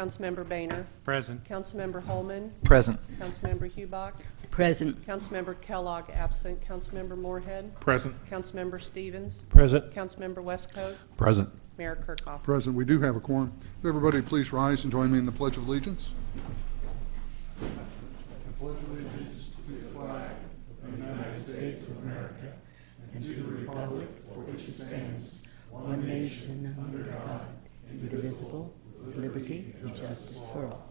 Councilmember Boehner. Present. Councilmember Holman. Present. Councilmember Hubach. Present. Councilmember Kellogg absent. Councilmember Moorhead. Present. Councilmember Stevens. Present. Councilmember Westcoat. Present. Mayor Kirkhoff. Present. We do have a quorum. Everybody please rise and join me in the Pledge of Allegiance. And to the republic for which it stands, one nation under God, indivisible, with liberty and justice for all.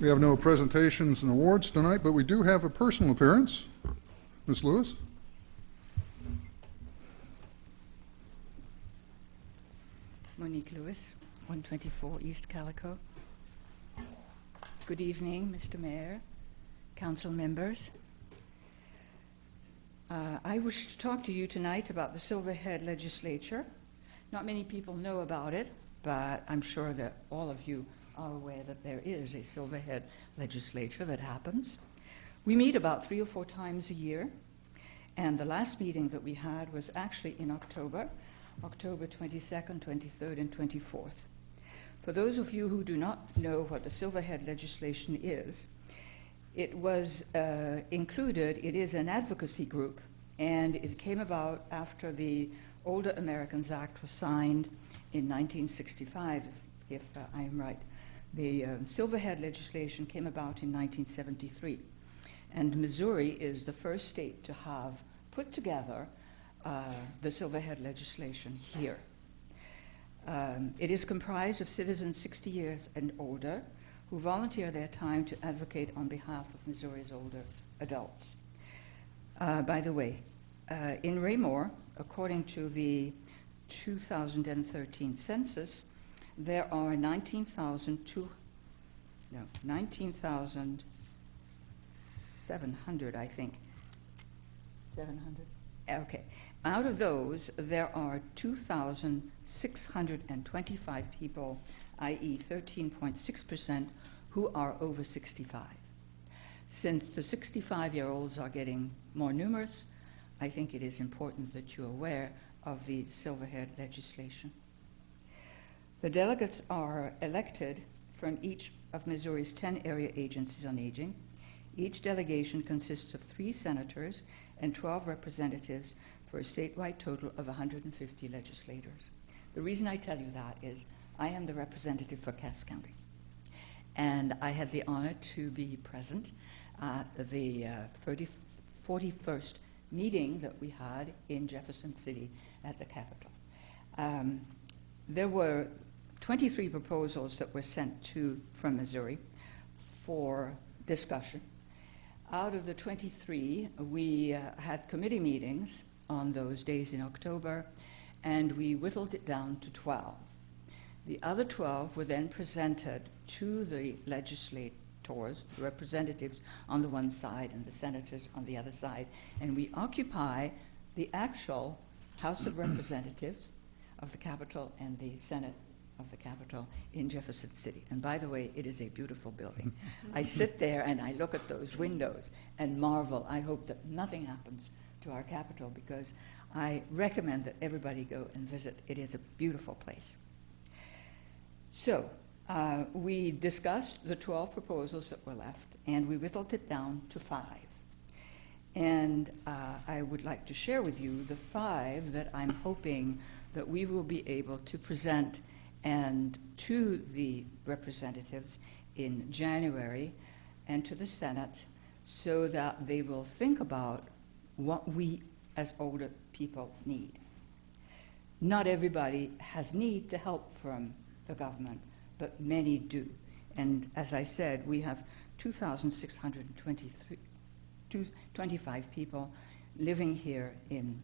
We have no presentations and awards tonight, but we do have a personal appearance. Ms. Lewis? Monique Lewis, 124 East Calico. Good evening, Mr. Mayor, council members. I wish to talk to you tonight about the Silverhead Legislature. Not many people know about it, but I'm sure that all of you are aware that there is a Silverhead Legislature that happens. We meet about 3 or 4 times a year, and the last meeting that we had was actually in October 22nd, 23rd, and 24th. For those of you who do not know what the Silverhead legislation is, it was included, it is an advocacy group, and it came about after the Older Americans Act was signed in 1965, if I am right. The Silverhead legislation came about in 1973, and Missouri is the first state to have put together the Silverhead legislation here. It is comprised of citizens 60 years and older who volunteer their time to advocate on behalf of Missouri's older adults. By the way, in Raymore, according to the 2013 census, there are 19,700, I think. 700? Okay. Out of those, there are 2,625 people, i.e. 13.6%, who are over 65. Since the 65-year-olds are getting more numerous, I think it is important that you're aware of the Silverhead legislation. The delegates are elected from each of Missouri's 10 area agencies on aging. Each delegation consists of 3 senators and 12 representatives for a statewide total of 150 legislators. The reason I tell you that is I am the representative for Cass County, and I had the honor to be present at the 41st meeting that we had in Jefferson City at the Capitol. There were 23 proposals that were sent from Missouri for discussion. Out of the 23, we had committee meetings on those days in October, and we whittled it down to 12. The other 12 were then presented to the legislators, the representatives on the one side and the senators on the other side, and we occupy the actual House of Representatives of the Capitol and the Senate of the Capitol in Jefferson City. And by the way, it is a beautiful building. I sit there and I look at those windows and marvel. I hope that nothing happens to our Capitol, because I recommend that everybody go and visit. It is a beautiful place. So we discussed the 12 proposals that were left, and we whittled it down to 5. And I would like to share with you the 5 that I'm hoping that we will be able to present and to the representatives in January and to the Senate, so that they will think about what we as older people need. Not everybody has need to help from the government, but many do. And as I said, we have 2,625 people living here in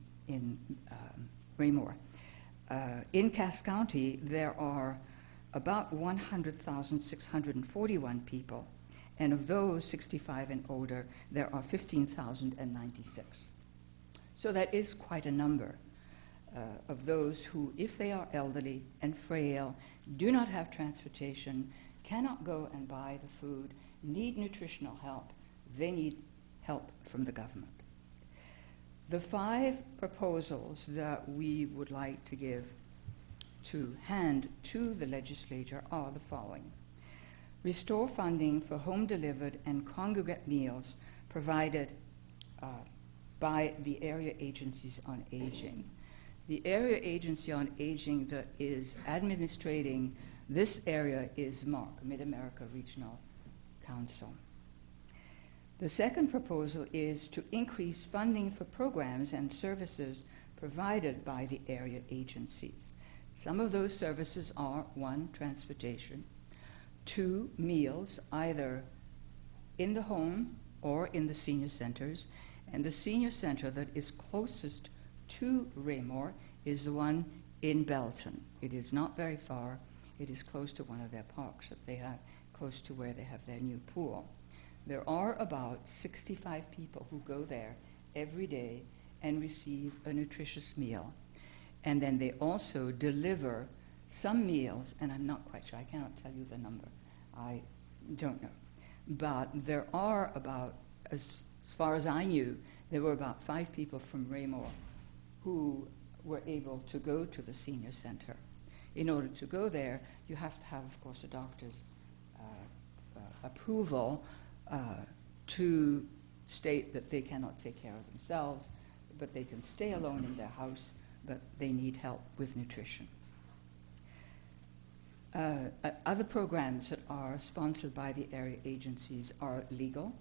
Raymore. In Cass County, there are about 100,641 people, and of those 65 and older, there are 15,096. So that is quite a number of those who, if they are elderly and frail, do not have transportation, cannot go and buy the food, need nutritional help, they need help from the government. The 5 proposals that we would like to give to hand to the legislature are the following. Restore funding for home-delivered and congregate meals provided by the Area Agencies on Aging. The Area Agency on Aging that is administrating this area is MARC, Mid-America Regional Council. The second proposal is to increase funding for programs and services provided by the area agencies. Some of those services are: 1, transportation; 2, meals, either in the home or in the senior centers. And the senior center that is closest to Raymore is the one in Belton. It is not very far. It is close to one of their parks that they have, close to where they have their new pool. There are about 65 people who go there every day and receive a nutritious meal. And then they also deliver some meals, and I'm not quite sure, I cannot tell you the number. I don't know. But there are about, as far as I knew, there were about 5 people from Raymore who were able to go to the senior center. In order to go there, you have to have, of course, a doctor's approval to state that they cannot take care of themselves, but they can stay alone in their house, but they need help with nutrition. Other programs that are sponsored by the area agencies are legal.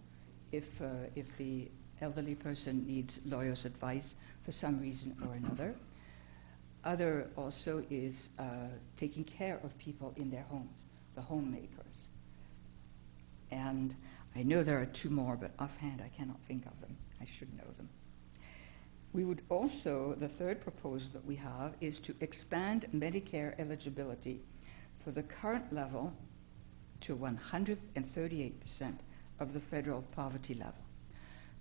If the elderly person needs lawyer's advice for some reason or another. Other also is taking care of people in their homes, the homemakers. And I know there are 2 more, but offhand I cannot think of them. I should know them. We would also, the third proposal that we have is to expand Medicare eligibility for the current level to 138% of the federal poverty level.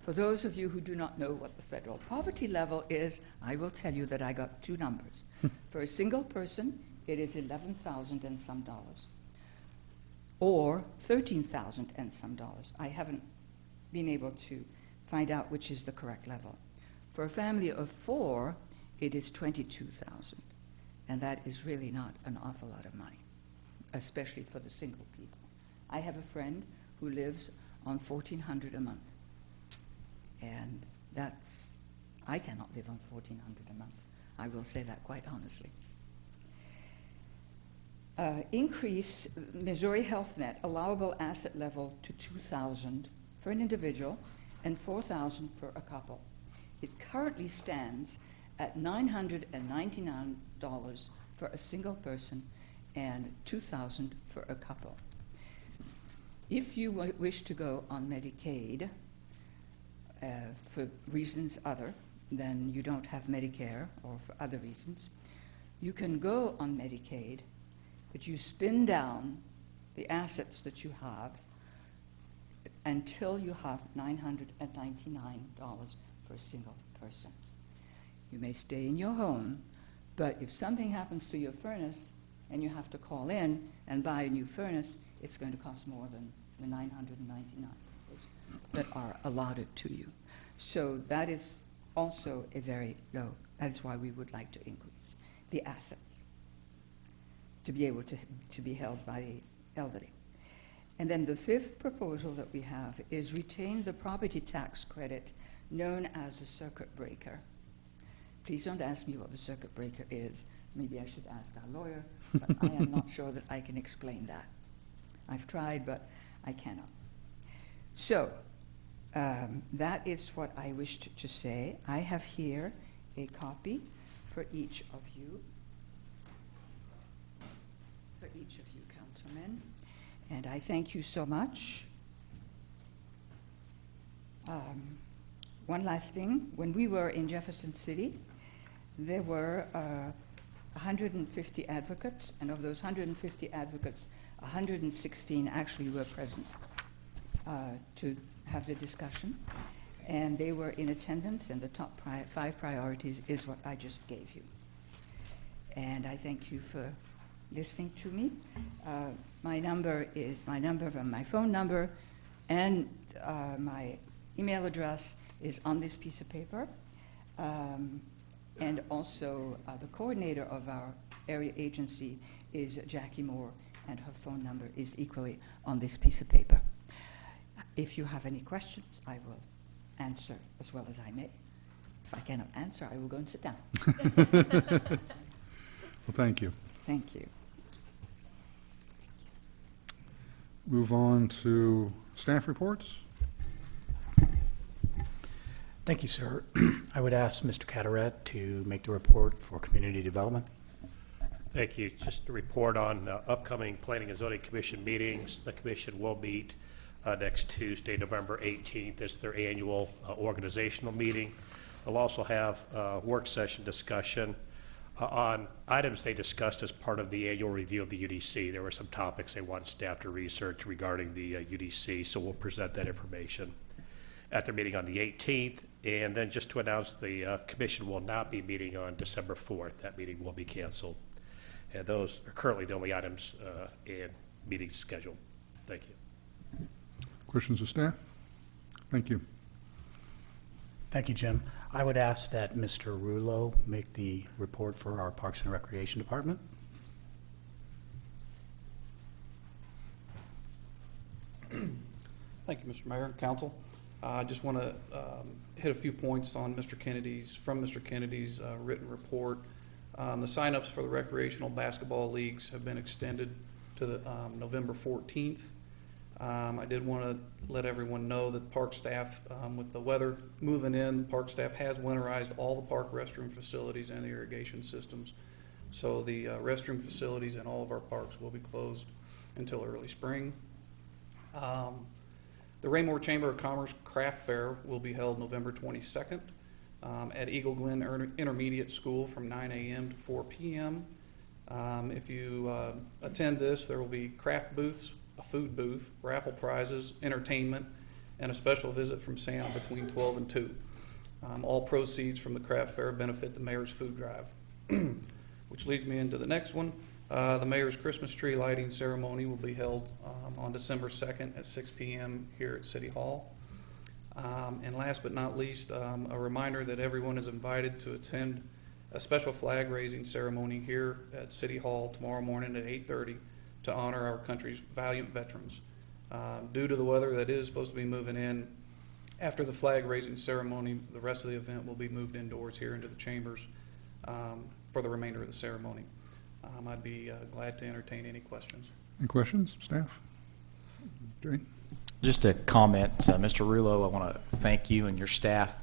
For those of you who do not know what the federal poverty level is, I will tell you that I got 2 numbers. For a single person, it is $11,000 and some dollars, or $13,000 and some dollars. I haven't been able to find out which is the correct level. For a family of 4, it is $22,000, and that is really not an awful lot of money, especially for the single people. I have a friend who lives on $1,400 a month, and I cannot live on $1,400 a month. I will say that quite honestly. Increase Missouri Health Net allowable asset level to $2,000 for an individual and $4,000 for a couple. It currently stands at $999 for a single person and $2,000 for a couple. If you wish to go on Medicaid for reasons other than you don't have Medicare or for other reasons, you can go on Medicaid, but you spin down the assets that you have until you have $999 for a single person. You may stay in your home, but if something happens to your furnace and you have to call in and buy a new furnace, it's going to cost more than the $999 that are allotted to you. So that is also a very low. That's why we would like to increase the assets to be able to be held by the elderly. And then the 5th proposal that we have is retain the property tax credit known as a circuit breaker. Please don't ask me what the circuit breaker is. Maybe I should ask our lawyer, but I am not sure that I can explain that. I've tried, but I cannot. So that is what I wished to say. I have here a copy for each of you, councilmen, and I thank you so much. One last thing, when we were in Jefferson City, there were 150 advocates, and of those 150 advocates, 116 actually were present to have the discussion, and they were in attendance, and the top 5 priorities is what I just gave you. And I thank you for listening to me. My number is my phone number, and my email address is on this piece of paper. And also the coordinator of our area agency is Jackie Moore, and her phone number is equally on this piece of paper. If you have any questions, I will answer as well as I may. If I cannot answer, I will go and sit down. Well, thank you. Thank you. Move on to staff reports. Thank you, sir. I would ask Mr. Cataret to make the report for community development. Thank you. Just to report on upcoming Planning and Zoning Commission meetings. The commission will meet next Tuesday, November 18th. It's their annual organizational meeting. They'll also have a work session discussion on items they discussed as part of the annual review of the UDC. There were some topics they want staff to research regarding the UDC, so we'll present that information at their meeting on the 18th. And then just to announce, the commission will not be meeting on December 4th. That meeting will be canceled. And those are currently the only items in meeting scheduled. Thank you. Questions of staff? Thank you. Thank you, Jim. I would ask that Mr. Rulo make the report for our Parks and Recreation Department. Thank you, Mr. Mayor and Council. I just want to hit a few points on Mr. Kennedy's written report. The signups for the recreational basketball leagues have been extended to the November 14th. I did want to let everyone know that park staff, with the weather moving in, park staff has winterized all the park restroom facilities and the irrigation systems. So the restroom facilities in all of our parks will be closed until early spring. The Raymore Chamber of Commerce Craft Fair will be held November 22nd at Eagle Glen Intermediate School from 9 a.m. to 4 p.m. If you attend this, there will be craft booths, a food booth, raffle prizes, entertainment, and a special visit from Santa between 12 and 2. All proceeds from the craft fair benefit the Mayor's Food Drive. Which leads me into the next one. The Mayor's Christmas tree lighting ceremony will be held on December 2nd at 6 p.m. here at City Hall. And last but not least, a reminder that everyone is invited to attend a special flag raising ceremony here at City Hall tomorrow morning at 8:30 to honor our country's valiant veterans. Due to the weather that is supposed to be moving in, after the flag raising ceremony, the rest of the event will be moved indoors here into the chambers for the remainder of the ceremony. I'd be glad to entertain any questions. Any questions, staff? Jay? Just a comment, Mr. Rulo, I want to thank you and your staff.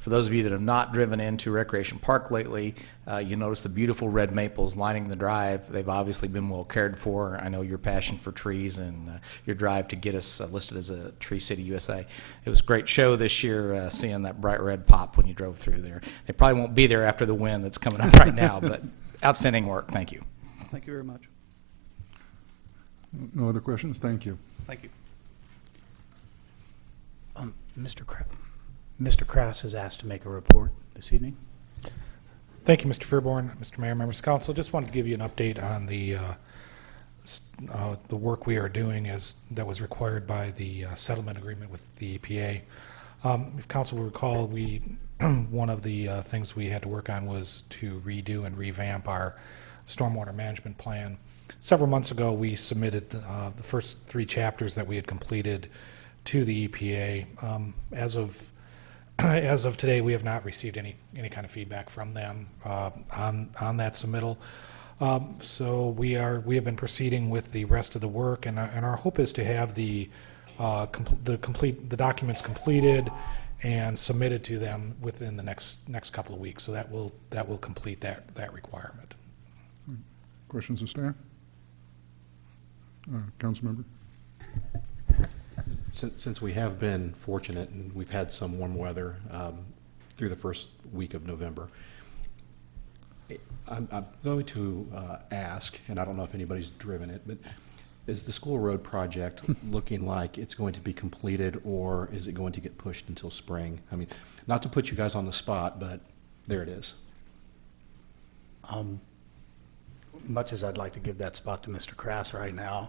For those of you that have not driven into Recreation Park lately, you notice the beautiful red maples lining the drive. They've obviously been well cared for. I know your passion for trees and your drive to get us listed as a Tree City USA. It was a great show this year, seeing that bright red pop when you drove through there. They probably won't be there after the wind that's coming up right now, but outstanding work. Thank you. Thank you very much. No other questions? Thank you. Thank you. Mr. Kraus has asked to make a report this evening. Thank you, Mr. Fairborn, Mr. Mayor, members of council. Just wanted to give you an update on the work we are doing that was required by the settlement agreement with the EPA. If council will recall, one of the things we had to work on was to redo and revamp our stormwater management plan. Several months ago, we submitted the first 3 chapters that we had completed to the EPA. As of today, we have not received any kind of feedback from them on that submittal. So we have been proceeding with the rest of the work, and our hope is to have the documents completed and submitted to them within the next couple of weeks. So that will complete that requirement. Questions of staff? Council member? Since we have been fortunate and we've had some warm weather through the first week of November, I'm going to ask, and I don't know if anybody's driven it, but is the school road project looking like it's going to be completed, or is it going to get pushed until spring? I mean, not to put you guys on the spot, but there it is. Much as I'd like to give that spot to Mr. Kraus right now,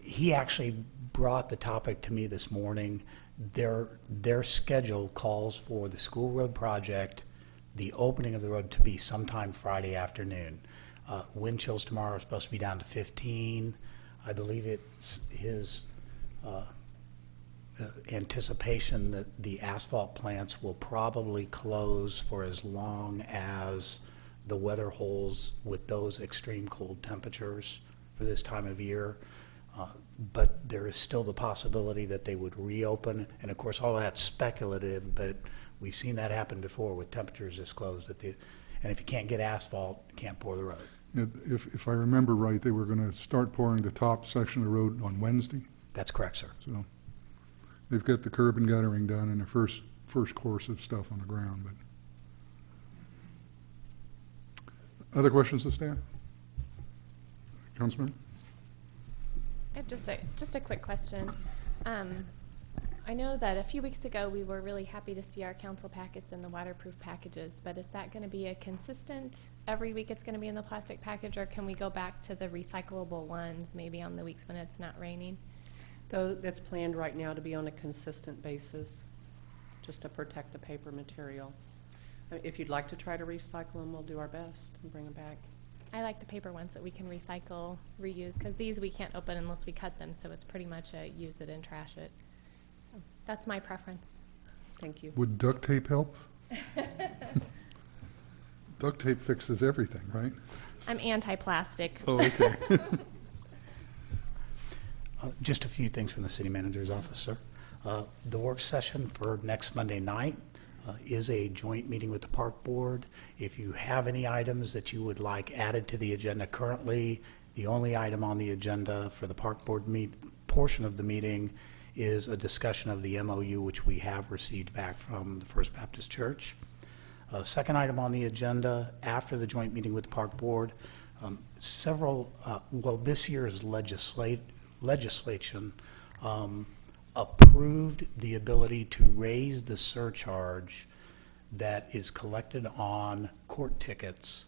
he actually brought the topic to me this morning. Their schedule calls for the school road project the opening of the road to be sometime Friday afternoon. Wind chills tomorrow are supposed to be down to 15. I believe it's his anticipation that the asphalt plants will probably close for as long as the weather holds with those extreme cold temperatures for this time of year. But there is still the possibility that they would reopen, and of course all that's speculative, but we've seen that happen before with temperatures this close. And if you can't get asphalt, you can't pour the road. If I remember right, they were going to start pouring the top section of the road on Wednesday. That's correct, sir. So they've got the curb and guttering done and the first course of stuff on the ground. But other questions of staff? Councilman? I have just a quick question. I know that a few weeks ago we were really happy to see our council packets in the waterproof packages, but is that going to be a consistent, every week it's going to be in the plastic package, or can we go back to the recyclable ones maybe on the weeks when it's not raining? Though that's planned right now to be on a consistent basis, just to protect the paper material. If you'd like to try to recycle them, we'll do our best and bring them back. I like the paper ones that we can recycle, reuse, because these we can't open unless we cut them, so it's pretty much a use it and trash it. So that's my preference. Thank you. Would duct tape help? Duct tape fixes everything, right? I'm anti-plastic. Oh, okay. Just a few things from the city manager's office, sir. The work session for next Monday night is a joint meeting with the park board. If you have any items that you would like added to the agenda currently, the only item on the agenda for the park board portion of the meeting is a discussion of the MOU, which we have received back from the First Baptist Church. Second item on the agenda after the joint meeting with the park board, this year's legislation approved the ability to raise the surcharge that is collected on court tickets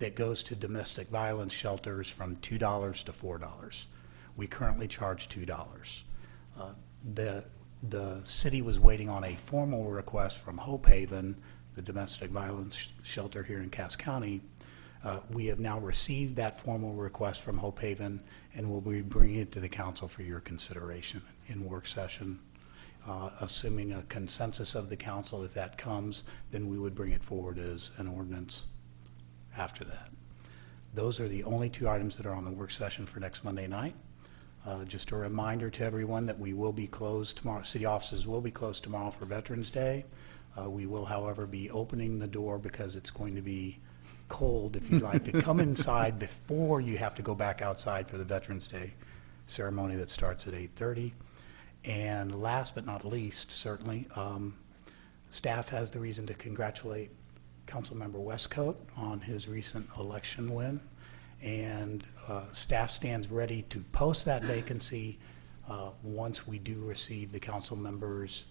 that goes to domestic violence shelters from $2 to $4. We currently charge $2. The city was waiting on a formal request from Hope Haven, the domestic violence shelter here in Cass County. We have now received that formal request from Hope Haven, and we'll be bringing it to the council for your consideration in work session. Assuming a consensus of the council, if that comes, then we would bring it forward as an ordinance after that. Those are the only two items that are on the work session for next Monday night. Just a reminder to everyone that we will be closed tomorrow. City offices will be closed tomorrow for Veterans Day. We will, however, be opening the door because it's going to be cold. If you'd like to come inside before you have to go back outside for the Veterans Day ceremony that starts at 8:30. And last but not least, certainly, staff has the reason to congratulate Councilmember Westcoat on his recent election win. And staff stands ready to post that vacancy once we do receive the council member's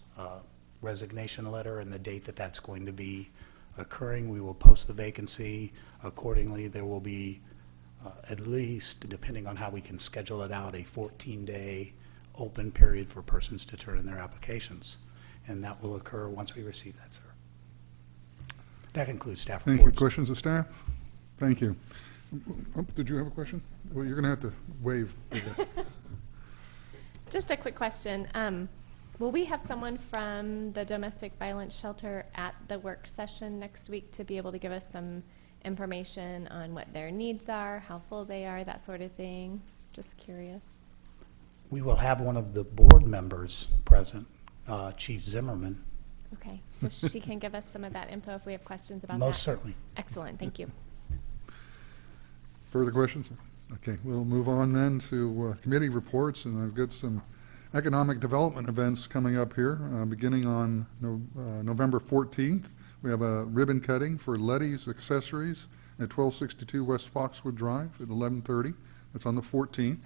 resignation letter and the date that that's going to be occurring. We will post the vacancy accordingly. There will be at least, depending on how we can schedule it out, a 14-day open period for persons to turn in their applications. And that will occur once we receive that, sir. That concludes staff Thank you. reports. Questions of staff? Thank you. Did you have a question? Well, you're going to have to wave. Just a quick question. Will we have someone from the domestic violence shelter at the work session next week to be able to give us some information on what their needs are, how full they are, that sort of thing? Just curious. We will have one of the board members present, Chief Zimmerman. Okay, so she can give us some of that info if we have questions about Most that. certainly. Excellent, thank you. Further questions? Okay, we'll move on then to committee reports, and I've got some economic development events coming up here, beginning on November 14th. We have a ribbon cutting for Letty's Accessories at 1262 West Foxwood Drive at 11:30. That's on the 14th.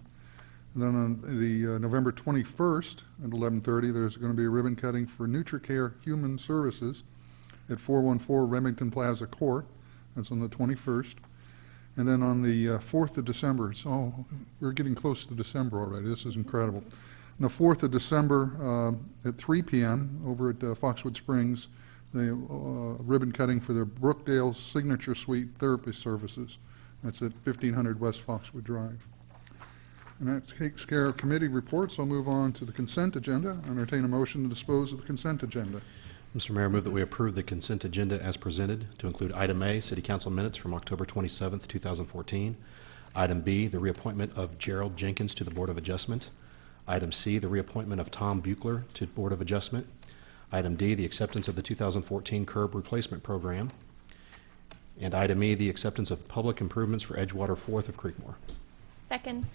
And then on the November 21st at 11:30, there's going to be a ribbon cutting for NutriCare Human Services at 414 Remington Plaza Court. That's on the 21st. And then on the 4th of December, we're getting close to December already. This is incredible. On the 4th of December at 3 p.m. over at Foxwood Springs, the ribbon cutting for their Brookdale Signature Suite Therapy Services. That's at 1500 West Foxwood Drive. And that takes care of committee reports. I'll move on to the consent agenda. I entertain a motion to dispose of the consent agenda. Mr. Mayor, I move that we approve the consent agenda as presented to include item A, City Council minutes from October 27th, 2014. Item B, the reappointment of Gerald Jenkins to the Board of Adjustment. Item C, the reappointment of Tom Buchler to Board of Adjustment. Item D, the acceptance of the 2014 curb replacement program. And item E, the acceptance of public improvements for Edgewater 4th of Creekmore. Second.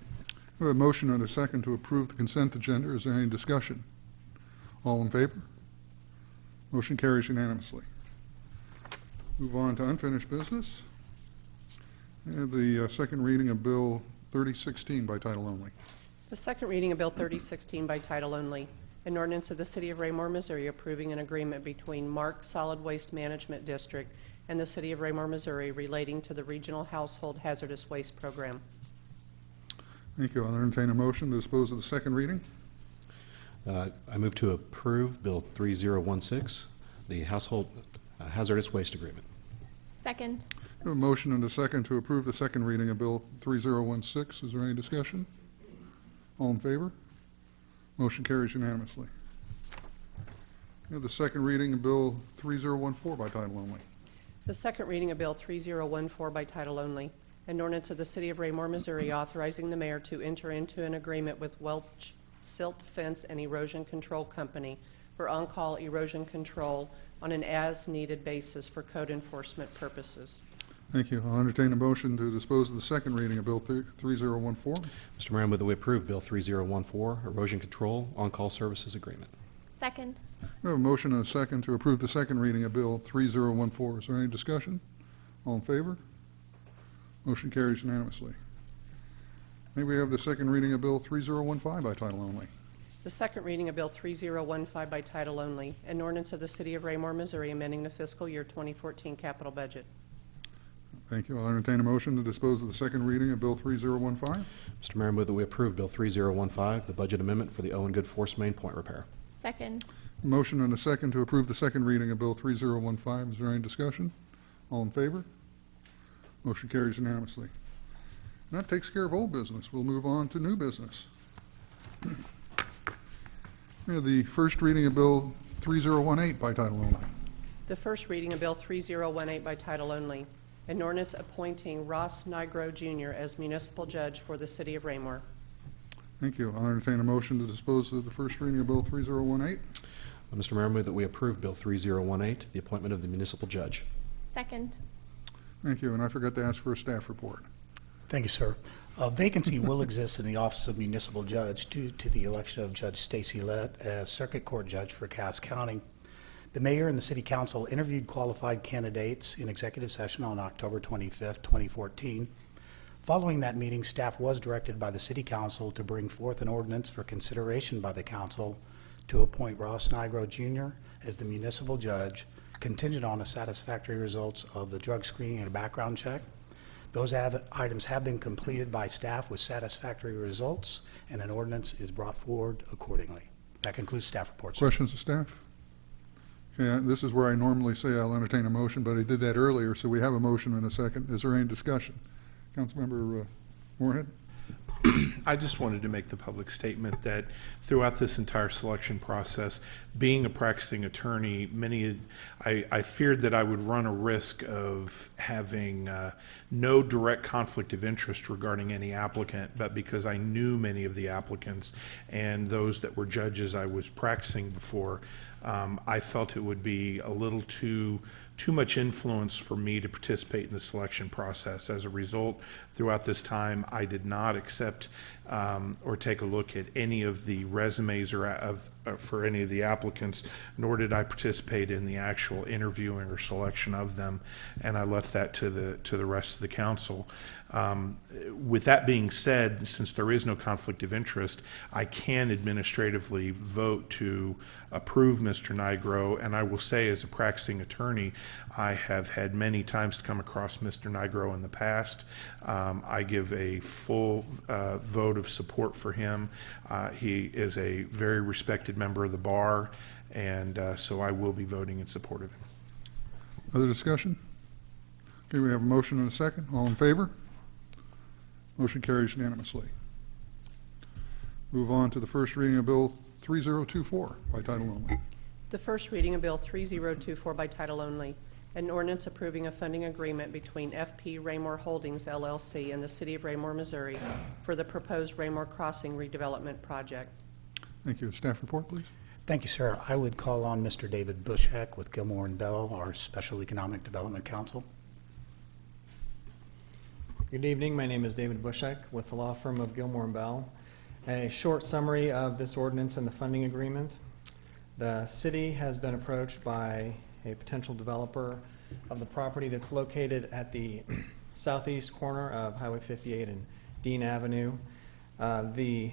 We have a motion and a second to approve the consent agenda. Is there any discussion? All in favor? Motion carries unanimously. Move on to unfinished business. And the second reading of Bill 3016 by title only. The second reading of Bill 3016 by title only, an ordinance of the City of Raymore, Missouri approving an agreement between Mark Solid Waste Management District and the City of Raymore, Missouri relating to the Regional Household Hazardous Waste Program. Thank you. I'll entertain a motion to dispose of the second reading. I move to approve Bill 3016, the Household Hazardous Waste Agreement. Second. We have a motion and a second to approve the second reading of Bill 3016. Is there any discussion? All in favor? Motion carries unanimously. We have the second reading of Bill 3014 by title only. The second reading of Bill 3014 by title only, an ordinance of the City of Raymore, Missouri authorizing the mayor to enter into an agreement with Welch Silt Fence and Erosion Control Company for on-call erosion control on an as-needed basis for code enforcement purposes. Thank you. I'll entertain a motion to dispose of the second reading of Bill 3014. Mr. Mayor, I move that we approve Bill 3014, Erosion Control On-Call Services Agreement. Second. We have a motion and a second to approve the second reading of Bill 3014. Is there any discussion? All in favor? Motion carries unanimously. May we have the second reading of Bill 3015 by title only? The second reading of Bill 3015 by title only, an ordinance of the City of Raymore, Missouri amending the fiscal year 2014 capital budget. Thank you. I'll entertain a motion to dispose of the second reading of Bill 3015. Mr. Mayor, I move that we approve Bill 3015, the budget amendment for the Owen Good Force Main Point repair. Second. A motion and a second to approve the second reading of Bill 3015. Is there any discussion? All in favor? Motion carries unanimously. And that takes care of old business. We'll move on to new business. We have the first reading of Bill 3018 by title only. The first reading of Bill 3018 by title only, an ordinance appointing Ross Nigro Jr. as municipal judge for the City of Raymore. Thank you. I'll entertain a motion to dispose of the first reading of Bill 3018. Mr. Mayor, I move that we approve Bill 3018, the appointment of the municipal judge. Second. Thank you. And I forgot to ask for a staff report. Thank you, sir. A vacancy will exist in the Office of Municipal Judge due to the election of Judge Stacy Lett as Circuit Court Judge for Cass County. The mayor and the city council interviewed qualified candidates in executive session on October 25th, 2014. Following that meeting, staff was directed by the city council to bring forth an ordinance for consideration by the council to appoint Ross Nigro Jr. as the municipal judge, contingent on the satisfactory results of the drug screening and background check. Those items have been completed by staff with satisfactory results, and an ordinance is brought forward accordingly. That concludes staff reports. Questions of staff? Okay, this is where I normally say I'll entertain a motion, but I did that earlier, so we have a motion and a second. Is there any discussion? Councilmember Moorhead? I just wanted to make the public statement that throughout this entire selection process, being a practicing attorney, I feared that I would run a risk of having no direct conflict of interest regarding any applicant, but because I knew many of the applicants and those that were judges I was practicing before, I felt it would be a little too much influence for me to participate in the selection process. As a result, throughout this time, I did not accept or take a look at any of the resumes for any of the applicants, nor did I participate in the actual interviewing or selection of them, and I left that to the rest of the council. With that being said, since there is no conflict of interest, I can administratively vote to approve Mr. Nigro, and I will say as a practicing attorney, I have had many times to come across Mr. Nigro in the past. I give a full vote of support for him. He is a very respected member of the bar, and so I will be voting in support of him. Other discussion? Okay, we have a motion and a second. All in favor? Motion carries unanimously. Move on to the first reading of Bill 3024 by title only. The first reading of Bill 3024 by title only, an ordinance approving a funding agreement between FP Raymore Holdings LLC and the City of Raymore, Missouri for the proposed Raymore Crossing redevelopment project. Thank you. Staff report, please. Thank you, sir. I would call on Mr. David Bushek with Gilmore and Bell, our Special Economic Development Counsel. Good evening. My name is David Bushek with the law firm of Gilmore and Bell. A short summary of this ordinance and the funding agreement. The city has been approached by a potential developer of the property that's located at the southeast corner of Highway 58 and Dean Avenue. The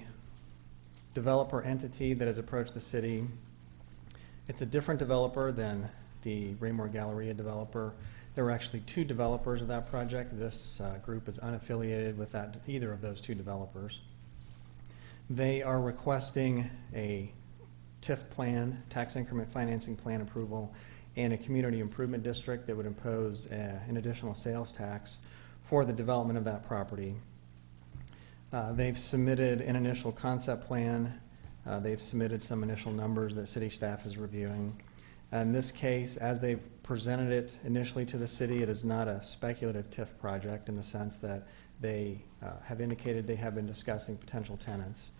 developer entity that has approached the city, it's a different developer than the Raymore Galleria developer. There were actually two developers of that project. This group is unaffiliated with either of those two developers. They are requesting a TIF plan, tax increment financing plan approval, and a community improvement district that would impose an additional sales tax for the development of that property. They've submitted an initial concept plan. They've submitted some initial numbers that city staff is reviewing. In this case, as they've presented it initially to the city, it is not a speculative TIF project in the sense that they have indicated they have been discussing potential tenants.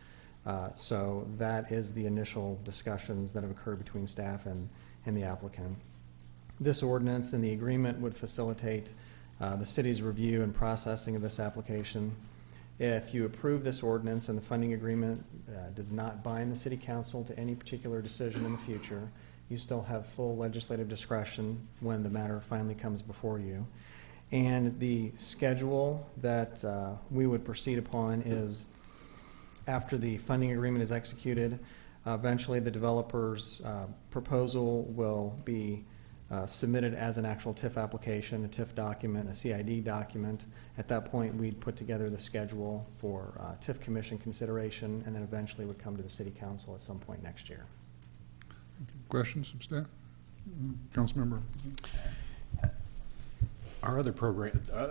So that is the initial discussions that have occurred between staff and the applicant. This ordinance and the agreement would facilitate the city's review and processing of this application. If you approve this ordinance and the funding agreement does not bind the city council to any particular decision in the future, you still have full legislative discretion when the matter finally comes before you. And the schedule that we would proceed upon is after the funding agreement is executed, eventually the developer's proposal will be submitted as an actual TIF application, a TIF document, a CID document. At that point, we'd put together the schedule for TIF commission consideration, and then eventually would come to the city council at some point next year. Questions from staff? Councilmember. Our other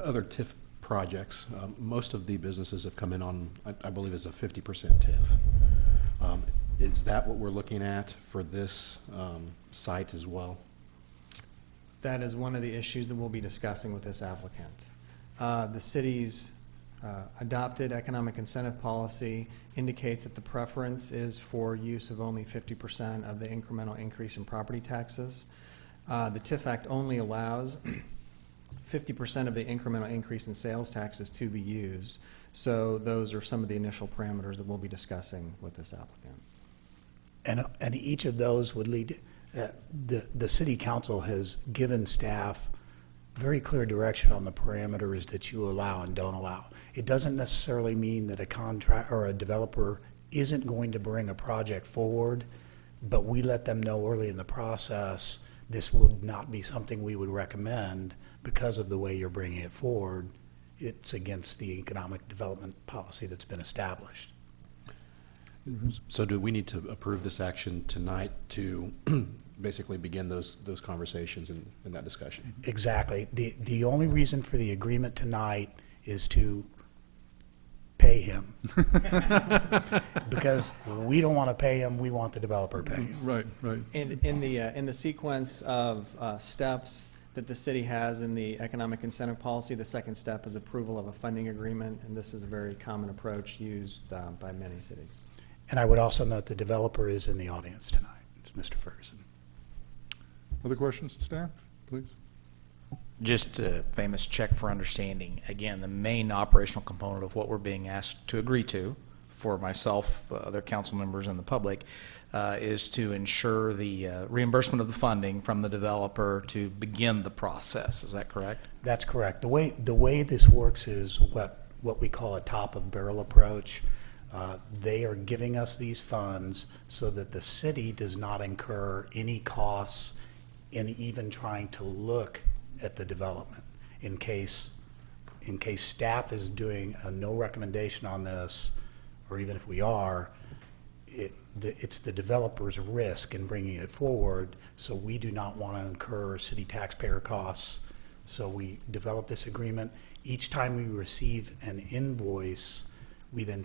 other TIF projects, most of the businesses have come in on, I believe, is a 50% TIF. Is that what we're looking at for this site as well? That is one of the issues that we'll be discussing with this applicant. The city's adopted economic incentive policy indicates that the preference is for use of only 50% of the incremental increase in property taxes. The TIF Act only allows 50% of the incremental increase in sales taxes to be used. So those are some of the initial parameters that we'll be discussing with this applicant. And each of those would lead, the city council has given staff very clear direction on the parameters that you allow and don't allow. It doesn't necessarily mean that a contract or a developer isn't going to bring a project forward, but we let them know early in the process this would not be something we would recommend because of the way you're bringing it forward. It's against the economic development policy that's been established. So do we need to approve this action tonight to basically begin those conversations and that discussion? Exactly. The only reason for the agreement tonight is to pay him. Because we don't want to pay him, we want the developer to pay him. Right, right. And in the sequence of steps that the city has in the economic incentive policy, the second step is approval of a funding agreement, and this is a very common approach used by many cities. And I would also note the developer is in the audience tonight. It's Mr. Ferguson. Other questions, staff, please? Just a famous check for understanding. Again, the main operational component of what we're being asked to agree to for myself, other council members, and the public is to ensure the reimbursement of the funding from the developer to begin the process. Is that correct? That's correct. The way this works is what we call a top-of-barrel approach. They are giving us these funds so that the city does not incur any costs in even trying to look at the development. In case staff is doing a no recommendation on this, or even if we are, it's the developer's risk in bringing it forward, so we do not want to incur city taxpayer costs. So we developed this agreement. Each time we receive an invoice, we then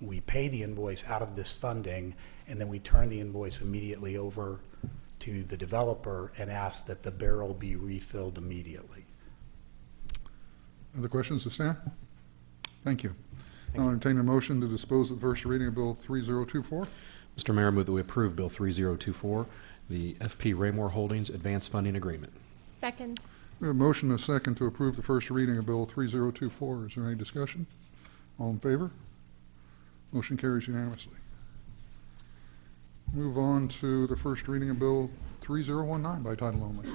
we pay the invoice out of this funding, and then we turn the invoice immediately over to the developer and ask that the barrel be refilled immediately. Other questions of staff? Thank you. I'll entertain a motion to dispose of the first reading of Bill 3024. Mr. Mayor, I move that we approve Bill 3024, the FP Raymore Holdings Advance Funding Agreement. Second. We have a motion and a second to approve the first reading of Bill 3024. Is there any discussion? All in favor? Motion carries unanimously. Move on to the first reading of Bill 3019 by title only.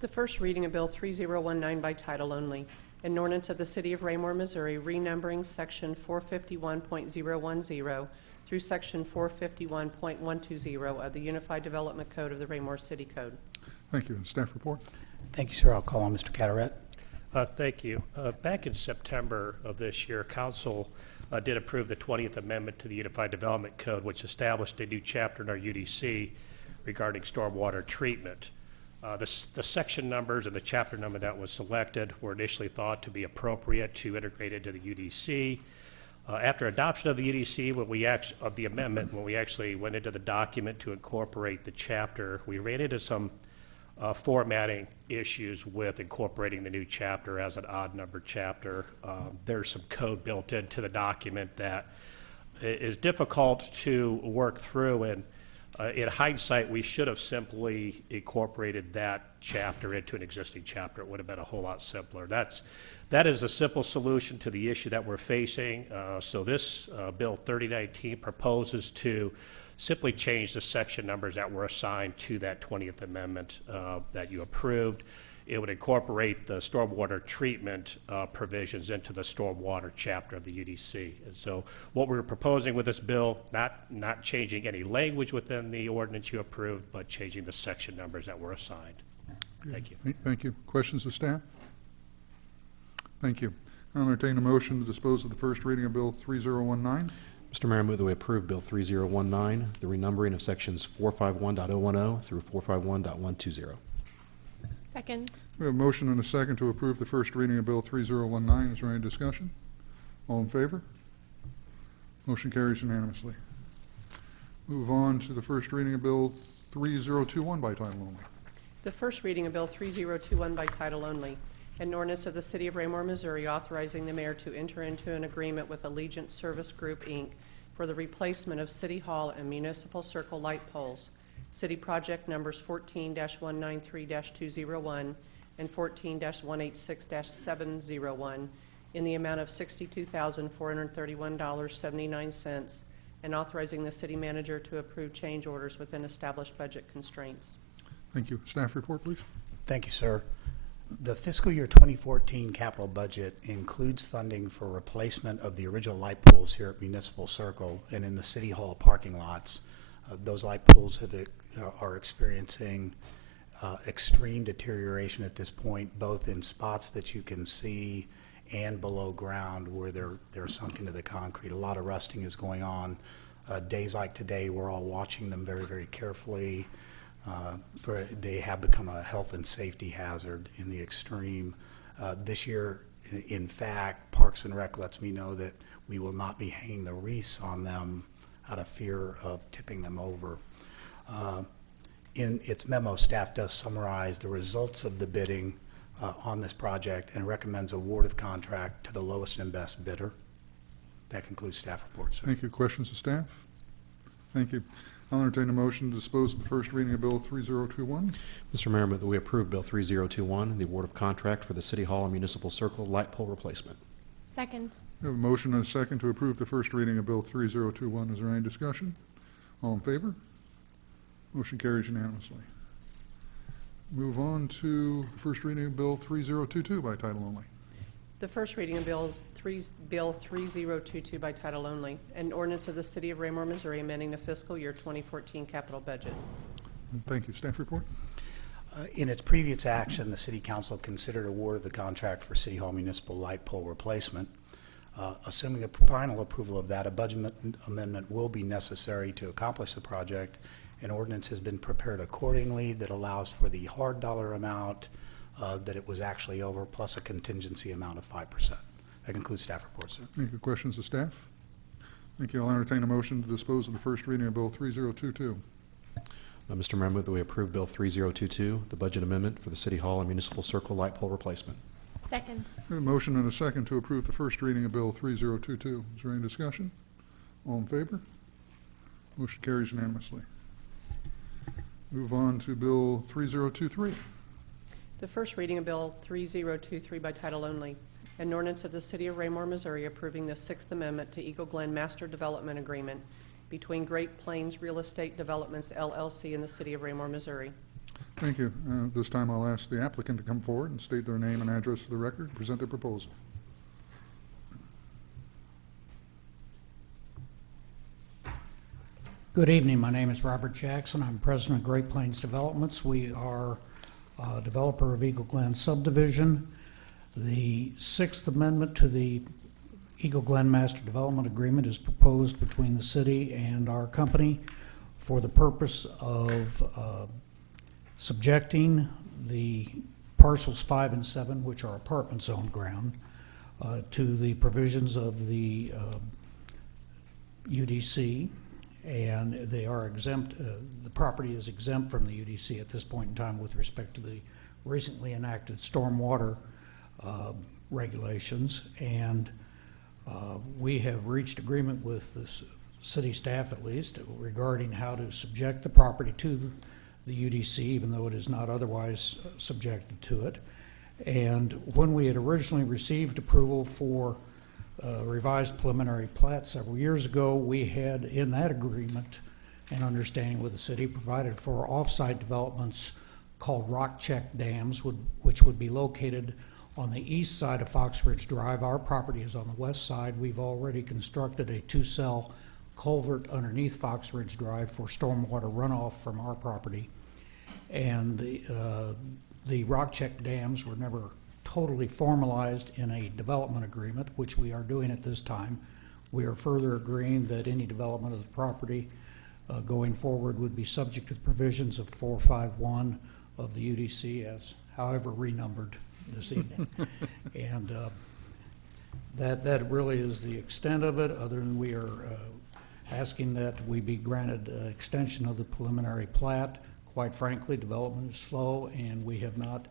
The first reading of Bill 3019 by title only, an ordinance of the City of Raymore, Missouri, renumbering Section 451.010 through Section 451.120 of the Unified Development Code of the Raymore City Code. Thank you. Staff report. Thank you, sir. I'll call on Mr. Cataret. Thank you. Back in September of this year, Council did approve the 20th Amendment to the Unified Development Code, which established a new chapter in our UDC regarding stormwater treatment. The section numbers and the chapter number that was selected were initially thought to be appropriate to integrate into the UDC. After adoption of the UDC, when we actually went into the document to incorporate the chapter, we ran into some formatting issues with incorporating the new chapter as an odd numbered chapter. There's some code built into the document that is difficult to work through, and in hindsight, we should have simply incorporated that chapter into an existing chapter. It would have been a whole lot simpler. That is a simple solution to the issue that we're facing. So this Bill 3019 proposes to simply change the section numbers that were assigned to that 20th Amendment that you approved. It would incorporate the stormwater treatment provisions into the stormwater chapter of the UDC. And so what we're proposing with this bill, not changing any language within the ordinance you approved, but changing the section numbers that were assigned. Thank you. Thank you. Questions of staff? Thank you. I'll entertain a motion to dispose of the first reading of Bill 3019. Mr. Mayor, I move that we approve Bill 3019, the renumbering of sections 451.010 through 451.120. Second. We have a motion and a second to approve the first reading of Bill 3019. Is there any discussion? All in favor? Motion carries unanimously. Move on to the first reading of Bill 3021 by title only. The first reading of Bill 3021 by title only, an ordinance of the City of Raymore, Missouri, authorizing the mayor to enter into an agreement with Allegiant Service Group, Inc. for the replacement of City Hall and Municipal Circle light poles. City project numbers 14-193-201 and 14-186-701 in the amount of $62,431.79, and authorizing the city manager to approve change orders within established budget constraints. Thank you. Staff report, please. Thank you, sir. The fiscal year 2014 capital budget includes funding for replacement of the original light poles here at Municipal Circle and in the City Hall parking lots. Those light poles are experiencing extreme deterioration at this point, both in spots that you can see and below ground where they're sunk into the concrete. A lot of rusting is going on. Days like today, we're all watching them very, very carefully. They have become a health and safety hazard in the extreme. This year, in fact, Parks and Rec lets me know that we will not be hanging the wreaths on them out of fear of tipping them over. In its memo, staff does summarize the results of the bidding on this project and recommends award of contract to the lowest and best bidder. That concludes staff reports, sir. Thank you. Questions of staff? Thank you. I'll entertain a motion to dispose of the first reading of Bill 3021. Mr. Mayor, I move that we approve Bill 3021, the award of contract for the City Hall and Municipal Circle light pole replacement. Second. We have a motion and a second to approve the first reading of Bill 3021. Is there any discussion? All in favor? Motion carries unanimously. Move on to the first reading of Bill 3022 by title only. The first reading of Bill 3022 by title only, an ordinance of the City of Raymore, Missouri, amending the fiscal year 2014 capital budget. Thank you. Staff report. In its previous action, the City Council considered award of the contract for City Hall municipal light pole replacement. Assuming a final approval of that, a budget amendment will be necessary to accomplish the project. An ordinance has been prepared accordingly that allows for the hard dollar amount that it was actually over, plus a contingency amount of 5%. That concludes staff report, sir. Any good questions of staff? Thank you. I'll entertain a motion to dispose of the first reading of Bill 3022. Mr. Mayor, I move that we approve Bill 3022, the budget amendment for the City Hall and Municipal Circle light pole replacement. Second. We have a motion and a second to approve the first reading of Bill 3022. Is there any discussion? All in favor? Motion carries unanimously. Move on to Bill 3023. The first reading of Bill 3023 by title only, an ordinance of the City of Raymore, Missouri approving the Sixth Amendment to Eagle Glen Master Development Agreement between Great Plains Real Estate Developments, LLC and the City of Raymore, Missouri. Thank you. This time I'll ask the applicant to come forward and state their name and address for the record, present their proposal. Good evening. My name is Robert Jackson. I'm president of Great Plains Developments. We are a developer of Eagle Glen subdivision. The Sixth Amendment to the Eagle Glen Master Development Agreement is proposed between the city and our company for the purpose of subjecting the parcels 5 and 7, which are apartment zone ground, to the provisions of the UDC, and they are exempt. The property is exempt from the UDC at this point in time with respect to the recently enacted stormwater regulations, and we have reached agreement with the city staff, at least, regarding how to subject the property to the UDC, even though it is not otherwise subjected to it. And when we had originally received approval for revised preliminary plat several years ago, we had in that agreement and understanding with the city provided for off-site developments called rock check dams, which would be located on the east side of Fox Ridge Drive. Our property is on the west side. We've already constructed a 2-cell culvert underneath Fox Ridge Drive for stormwater runoff from our property. And the rock check dams were never totally formalized in a development agreement, which we are doing at this time. We are further agreeing that any development of the property going forward would be subject to the provisions of 451 of the UDC, as however renumbered this evening. And that really is the extent of it, other than we are asking that we be granted extension of the preliminary plat. Quite frankly, development is slow, and we have not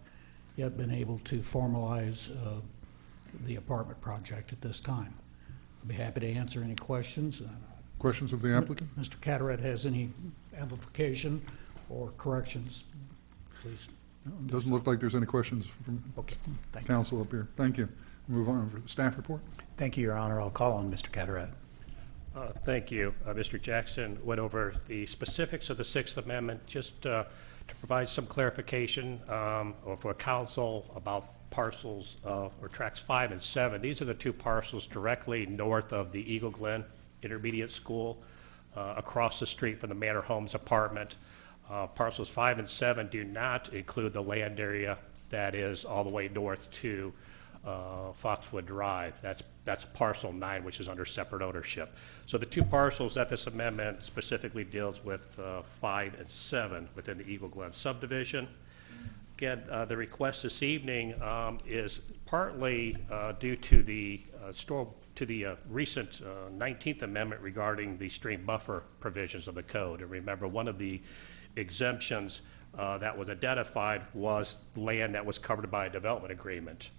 yet been able to formalize the apartment project at this time. I'd be happy to answer any questions. Questions of the applicant? Mr. Carteret has any amplification or corrections, please. It doesn't look like there's any questions from council up here. Thank you. Move on for the staff report. Thank you, Your Honor. I'll call on Mr. Carteret. Thank you. Mr. Jackson went over the specifics of the Sixth Amendment. Just to provide some clarification or for council about parcels or tracts 5 and 7. These are the two parcels directly north of the Eagle Glen Intermediate School, across the street from the Manor Homes apartment. Parcels 5 and 7 do not include the land area that is all the way north to Foxwood Drive. That's parcel 9, which is under separate ownership. So the two parcels that this amendment specifically deals with, 5 and 7, within the Eagle Glen subdivision. Again, the request this evening is partly due to the recent 19th Amendment regarding the stream buffer provisions of the code. And remember, one of the exemptions that was identified was land that was covered by a development agreement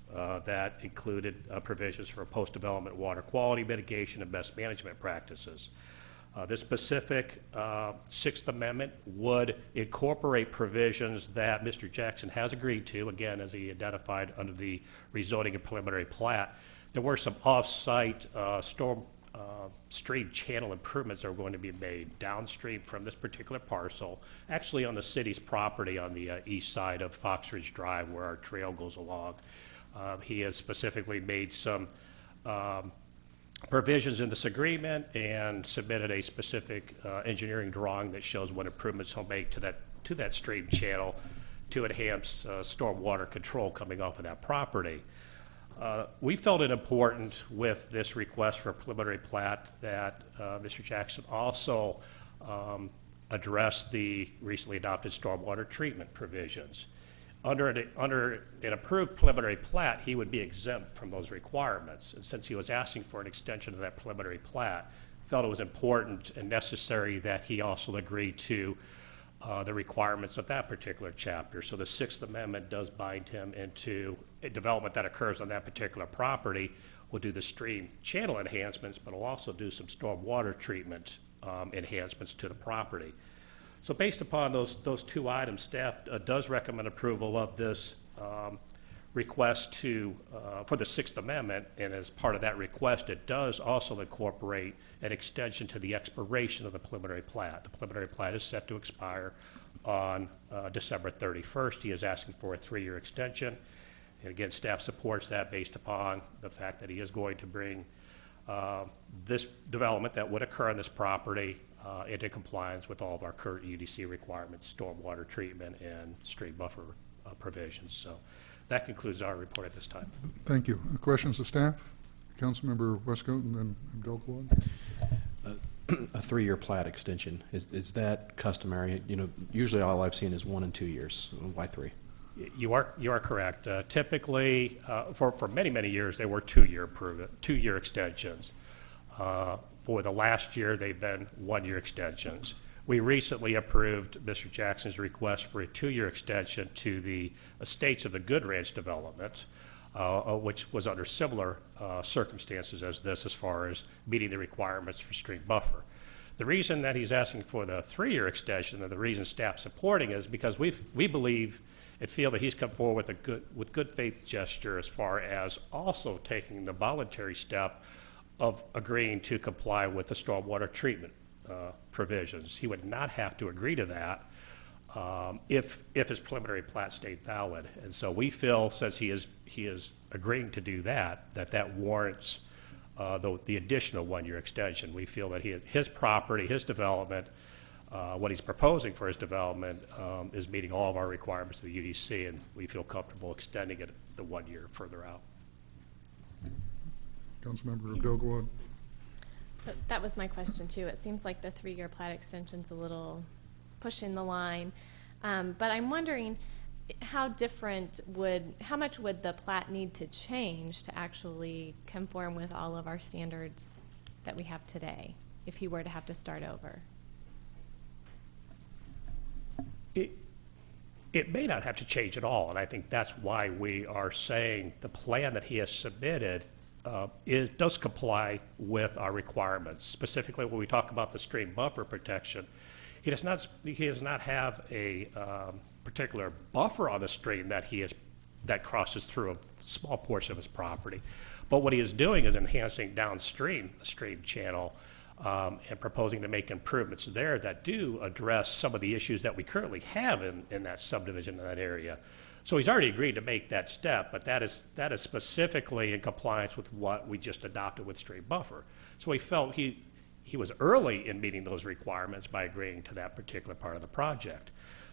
that included provisions for post-development water quality mitigation and best management practices. This specific Sixth Amendment would incorporate provisions that Mr. Jackson has agreed to, again, as he identified under the rezoning and preliminary plat. There were some off-site stream channel improvements that are going to be made downstream from this particular parcel, actually on the city's property on the east side of Fox Ridge Drive where our trail goes along. He has specifically made some provisions in this agreement and submitted a specific engineering drawing that shows what improvements he'll make to that stream channel to enhance stormwater control coming off of that property. We felt it important with this request for a preliminary plat that Mr. Jackson also address the recently adopted stormwater treatment provisions. Under an approved preliminary plat, he would be exempt from those requirements. And since he was asking for an extension of that preliminary plat, felt it was important and necessary that he also agree to the requirements of that particular chapter. So the Sixth Amendment does bind him into a development that occurs on that particular property. Will do the stream channel enhancements, but will also do some stormwater treatment enhancements to the property. So based upon those two items, staff does recommend approval of this request for the Sixth Amendment, and as part of that request, it does also incorporate an extension to the expiration of the preliminary plat. The preliminary plat is set to expire on December 31st. He is asking for a 3-year extension. And again, staff supports that based upon the fact that he is going to bring this development that would occur on this property into compliance with all of our current UDC requirements, stormwater treatment, and stream buffer provisions. So that concludes our report at this time. Thank you. Questions of staff? Councilmember Westcoat and then Abdul-Gawad. A 3-year plat extension, is that customary? You know, usually all I've seen is 1 and 2 years. Why 3? You are correct. Typically, for many years, they were 2-year extensions. For the last year, they've been 1-year extensions. We recently approved Mr. Jackson's request for a 2-year extension to the estates of the Good Ranch development, which was under similar circumstances as this as far as meeting the requirements for stream buffer. The reason that he's asking for the 3-year extension, and the reason staff supporting, is because we believe and feel that he's come forward with good faith gesture as far as also taking the voluntary step of agreeing to comply with the stormwater treatment provisions. He would not have to agree to that if his preliminary plat stayed valid. And so we feel, since he is agreeing to do that warrants the additional 1-year extension. We feel that his property, his development, what he's proposing for his development is meeting all of our requirements of the UDC, and we feel comfortable extending it the 1 year further out. Councilmember Abdul-Gawad. So that was my question too. It seems like the 3-year plat extension's a little pushing the line. But I'm wondering how much would the plat need to change to actually conform with all of our standards that we have today if he were to have to start over? It may not have to change at all, and I think that's why we are saying the plan that he has submitted does comply with our requirements. Specifically, when we talk about the stream buffer protection, he does not have a particular buffer on the stream that crosses through a small portion of his property. But what he is doing is enhancing downstream a stream channel and proposing to make improvements there that do address some of the issues that we currently have in that subdivision in that area. So he's already agreed to make that step, but that is specifically in compliance with what we just adopted with stream buffer. So he felt he was early in meeting those requirements by agreeing to that particular part of the project.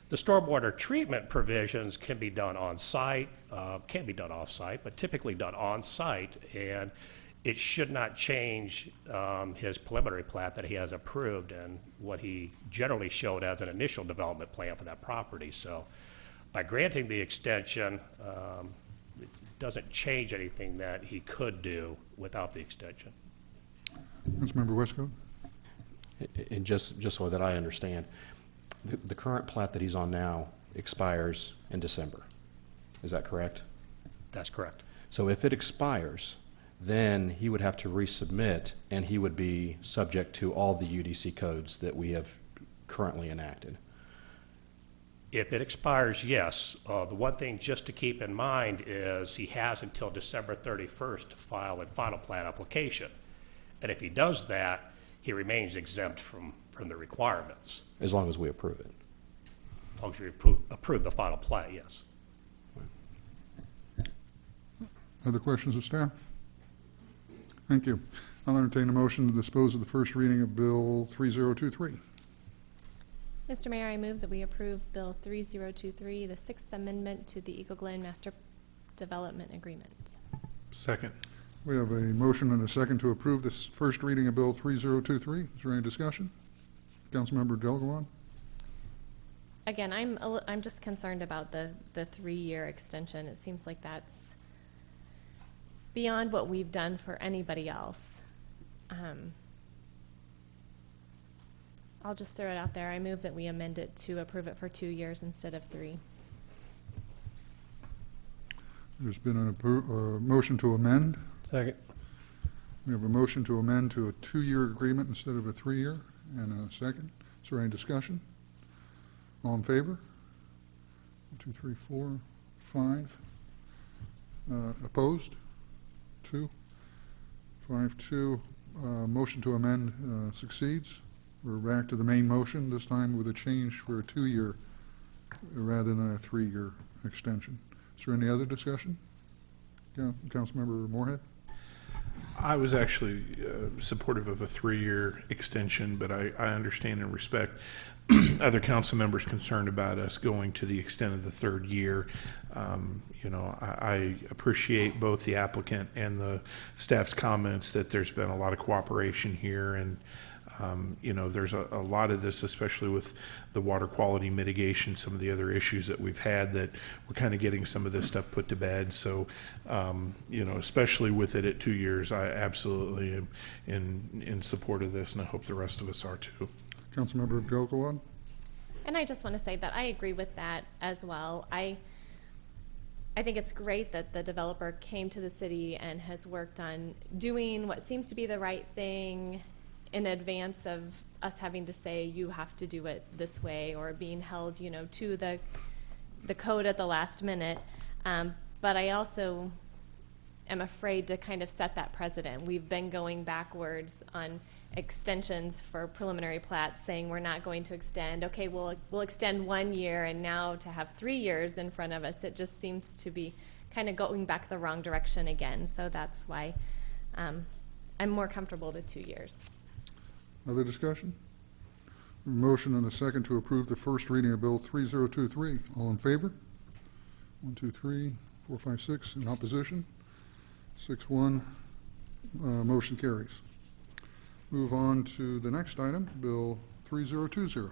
The stormwater treatment provisions can be done on-site, can be done off-site, but typically done on-site, and it should not change his preliminary plat that he has approved and what he generally showed as an initial development plan for that property. So by granting the extension, it doesn't change anything that he could do without the extension. Councilmember Westcoat. And just so that I understand, the current plat that he's on now expires in December. Is that correct? That's correct. So if it expires, then he would have to resubmit, and he would be subject to all the UDC codes that we have currently enacted. If it expires, yes. The one thing just to keep in mind is he has until December 31st to file a final plat application. And if he does that, he remains exempt from the requirements. As long as we approve it. As long as you approve the final plat, yes. Other questions of staff? Thank you. I'll entertain a motion to dispose of the first reading of Bill 3023. Mr. Mayor, I move that we approve Bill 3023, the 6th Amendment to the Eagle Glen Master Development Agreement. Second. We have a motion and a second to approve this first reading of Bill 3023. Is there any discussion? Councilmember Delgado? Again, I'm just concerned about the 3-year extension. It seems like that's beyond what we've done for anybody else. I'll just throw it out there. I move that we amend it to approve it for 2 years instead of 3. There's been a motion to amend. Second. We have a motion to amend to a 2-year agreement instead of a 3-year, and a second. Is there any discussion? All in favor? 1, 2, 3, 4, 5. Opposed? 2. 5, 2. Motion to amend succeeds. We're back to the main motion, this time with a change for a 2-year rather than a 3-year extension. Is there any other discussion? Councilmember Moorhead? I was actually supportive of a 3-year extension, but I understand and respect other council members concerned about us going to the extent of the 3rd year. You know, I appreciate both the applicant and the staff's comments that there's been a lot of cooperation here, and you know, there's a lot of this, especially with the water quality mitigation, some of the other issues that we've had, that we're kind of getting some of this stuff put to bed. So, you know, especially with it at 2 years, I absolutely am in support of this, and I hope the rest of us are too. Councilmember Abdul-Gawad? And I just want to say that I agree with that as well. I think it's great that the developer came to the city and has worked on doing what seems to be the right thing in advance of us having to say, you have to do it this way, or being held, you know, to the code at the last minute. But I also am afraid to kind of set that precedent. We've been going backwards on extensions for preliminary plats, saying we're not going to extend. Okay, we'll extend 1 year, and now to have 3 years in front of us, it just seems to be kind of going back the wrong direction again. So that's why I'm more comfortable with 2 years. Other discussion? Motion and a second to approve the first reading of Bill 3023. All in favor? 1, 2, 3, 4, 5, 6. In opposition? 6, 1. Motion carries. Move on to the next item, Bill 3020.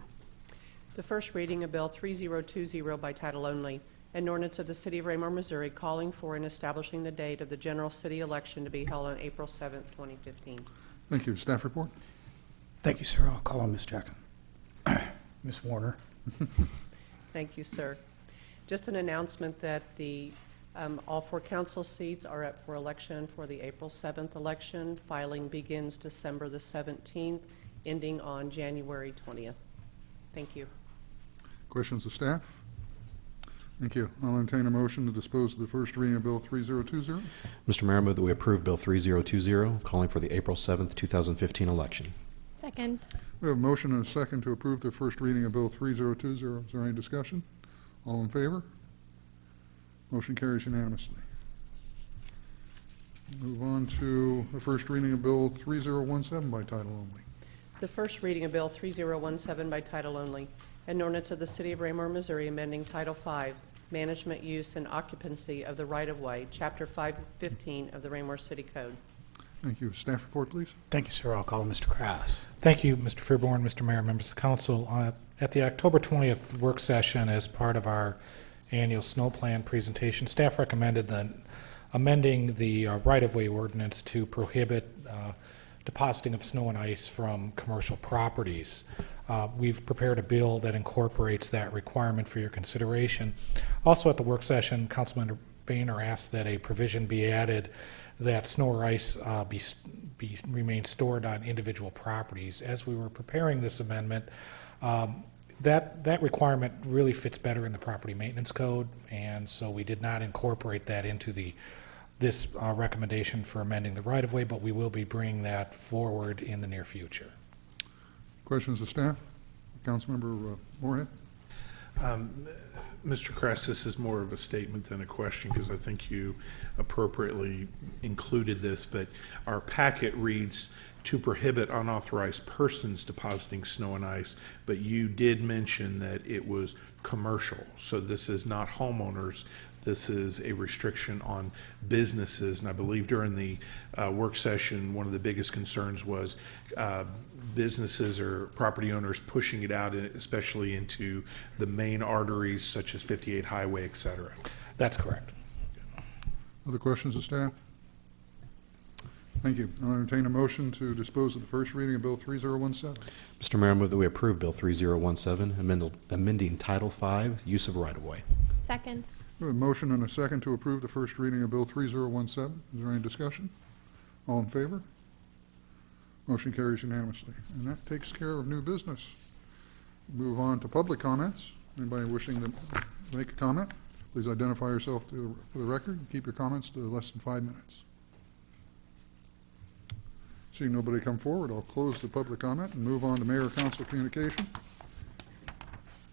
The first reading of Bill 3020 by title only, an ordinance of the City of Raymore, Missouri, calling for and establishing the date of the general city election to be held on April 7th, 2015. Thank you. Staff report? Thank you, sir. I'll call on Ms. Jackson. Ms. Warner. Thank you, sir. Just an announcement that the all 4 council seats are up for election for the April 7th election. Filing begins December the 17th, ending on January 20th. Thank you. Questions of staff? Thank you. I'll entertain a motion to dispose of the first reading of Bill 3020. Mr. Mayor, I move that we approve Bill 3020, calling for the April 7th, 2015 election. Second. We have a motion and a second to approve the first reading of Bill 3020. Is there any discussion? All in favor? Motion carries unanimously. Move on to the first reading of Bill 3017 by title only. The first reading of Bill 3017 by title only, an ordinance of the City of Raymore, Missouri, amending Title V, Management, Use, and Occupancy of the Right-of-Way, Chapter 515 of the Raymore City Code. Thank you. Staff report, please. Thank you, sir. I'll call on Mr. Krass. Thank you, Mr. Fairborn, Mr. Mayor, members of the council. At the October 20th work session, as part of our annual snow plan presentation, staff recommended that amending the right-of-way ordinance to prohibit depositing of snow and ice from commercial properties. We've prepared a bill that incorporates that requirement for your consideration. Also at the work session, Councilmember Boehner asked that a provision be added that snow or ice remain stored on individual properties. As we were preparing this amendment, that requirement really fits better in the property maintenance code, and so we did not incorporate that into this recommendation for amending the right-of-way, but we will be bringing that forward in the near future. Questions of staff? Councilmember Moorhead? Mr. Kress, this is more of a statement than a question, because I think you appropriately included this, but our packet reads to prohibit unauthorized persons depositing snow and ice, but you did mention that it was commercial, so this is not homeowners This is a restriction on businesses, and I believe during the work session, one of the biggest concerns was businesses or property owners pushing it out, especially into the main arteries such as 58 Highway, et cetera. That's correct. Other questions of staff? Thank you. I'll entertain a motion to dispose of the first reading of Bill 3017. Mr. Mayor, I move that we approve Bill 3017, amending Title V, use of right-of-way. Second. We have a motion and a second to approve the first reading of Bill 3017. Is there any discussion? All in favor? Motion carries unanimously. And that takes care of new business. Move on to public comments. Anybody wishing to make a comment, please identify yourself for the record. Keep your comments to less than 5 minutes. Seeing nobody come forward, I'll close the public comment and move on to mayor council communication.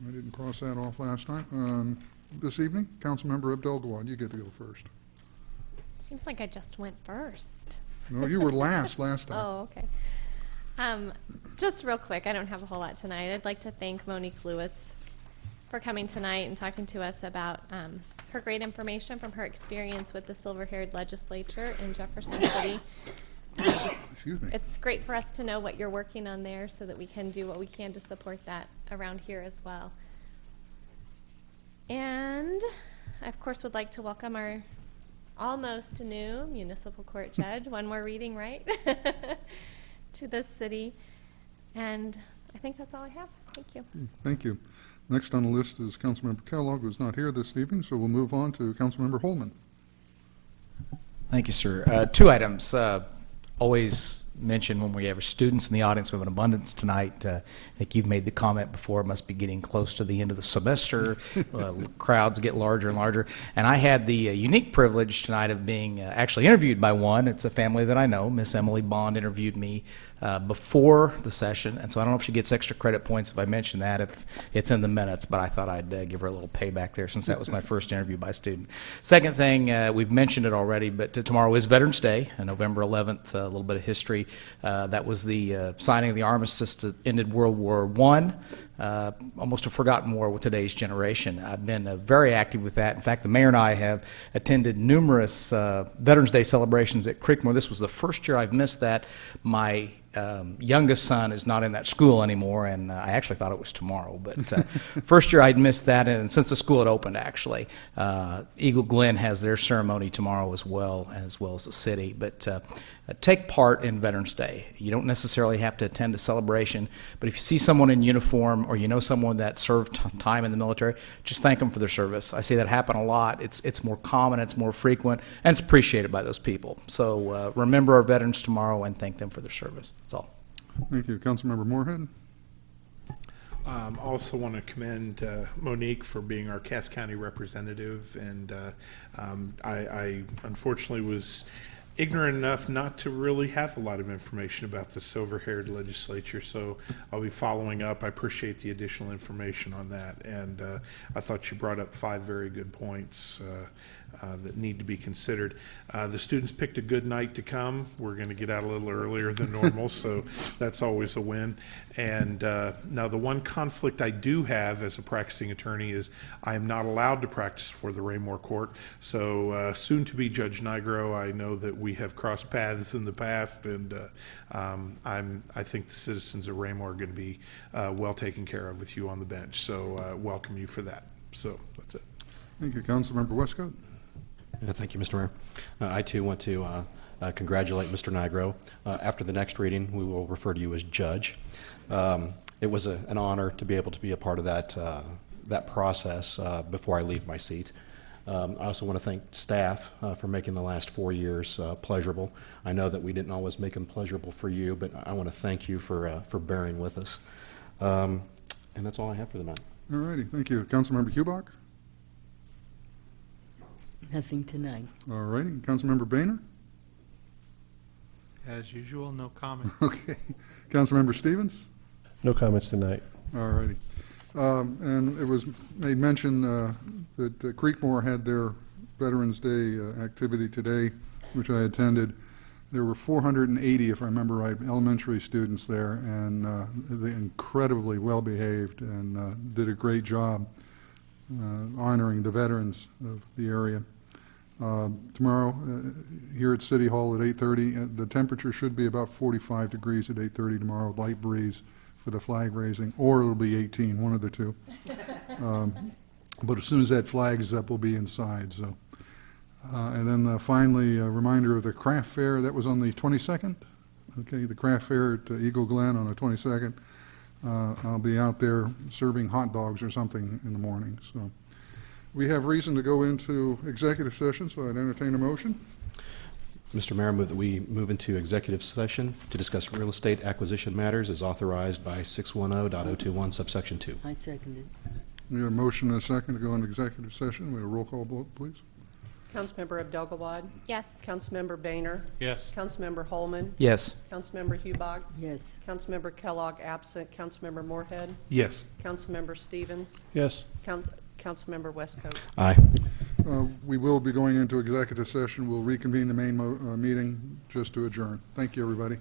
I didn't cross that off last time. This evening, Councilmember Abdel Gawad, you get to go first. Seems like I just went first. No, you were last time. Oh, okay. Just real quick, I don't have a whole lot tonight. I'd like to thank Monique Lewis for coming tonight and talking to us about her great information from her experience with the silver-haired legislature in Jefferson City. Excuse me. It's great for us to know what you're working on there so that we can do what we can to support that around here as well. And I, of course, would like to welcome our almost new municipal court judge, one more reading, right, to this city. And I think that's all I have. Thank you. Thank you. Next on the list is Councilmember Kellogg, who's not here this evening, so we'll move on to Councilmember Holman. Thank you, sir. 2 items. Always mention when we have students in the audience, we have an abundance tonight. I think you've made the comment before, it must be getting close to the end of the semester. Crowds get larger and larger. And I had the unique privilege tonight of being actually interviewed by one. It's a family that I know. Miss Emily Bond interviewed me before the session, and so I don't know if she gets extra credit points if I mention that, if it's in the minutes, but I thought I'd give her a little payback there since that was my first interview by a student. Second thing, we've mentioned it already, but tomorrow is Veterans Day, November 11th, a little bit of history. That was the signing of the armistice that ended World War I. Almost a forgotten war with today's generation. I've been very active with that. In fact, the mayor and I have attended numerous Veterans Day celebrations at Creekmore. This was the first year I've missed that. My youngest son is not in that school anymore, and I actually thought it was tomorrow, but first year I'd missed that, and since the school had opened, actually. Eagle Glen has their ceremony tomorrow as well as the city, but take part in Veterans Day. You don't necessarily have to attend a celebration, but if you see someone in uniform or you know someone that served time in the military, just thank them for their service. I see that happen a lot. It's more common, it's more frequent, and it's appreciated by those people. So remember our veterans tomorrow and thank them for their service. That's all. Thank you. Councilmember Moorhead. Also want to commend Monique for being our Cass County representative, and I unfortunately was ignorant enough not to really have a lot of information about the silver-haired legislature, so I'll be following up. I appreciate the additional information on that, and I thought you brought up 5 very good points that need to be considered. The students picked a good night to come. We're going to get out a little earlier than normal, so that's always a win. And now the one conflict I do have as a practicing attorney is I am not allowed to practice for the Raymore Court. So soon to be Judge Nigro, I know that we have crossed paths in the past, and I think the citizens of Raymore are going to be well taken care of with you on the bench. So welcome you for that. So that's it. Thank you. Councilmember Westcott. Thank you, Mr. Mayor. I too want to congratulate Mr. Nigro. After the next reading, we will refer to you as Judge. It was an honor to be able to be a part of that process before I leave my seat. I also want to thank staff for making the last 4 years pleasurable. I know that we didn't always make them pleasurable for you, but I want to thank you for bearing with us. And that's all I have for the night. All righty. Thank you. Councilmember Hubach. Nothing tonight. All righty. Councilmember Boehner. As usual, no comment. Okay. Councilmember Stevens. No comments tonight. All righty. And it was made mention that Creekmore had their Veterans Day activity today, which I attended. There were 480, if I remember right, elementary students there, and they incredibly well behaved and did a great job. honoring the veterans of the area. Tomorrow, here at City Hall at 8:30, the temperature should be about 45 degrees at 8:30 tomorrow, light breeze for the flag raising, or it'll be 18, one of the two. But as soon as that flag's up, we'll be inside, so. And then finally, a reminder of the craft fair, that was on the 22nd. Okay, the craft fair at Eagle Glen on the 22nd. I'll be out there serving hot dogs or something in the morning, so. We have reason to go into executive session, so I'd entertain a motion. Mr. Mayor, I move that we move into executive session to discuss real estate acquisition matters as authorized by 610.021 subsection 2. I second it. We have a motion and a second to go into executive session. We have a roll call vote, please. Councilmember Abdel-Gawad? Yes. Councilmember Boehner? Yes. Councilmember Holman? Yes. Councilmember Hubach? Yes. Councilmember Kellogg absent. Councilmember Moorhead? Yes. Councilmember Stevens? Yes. Councilmember Westcoat? Aye. We will be going into executive session. We'll reconvene the main meeting just to adjourn. Thank you, everybody.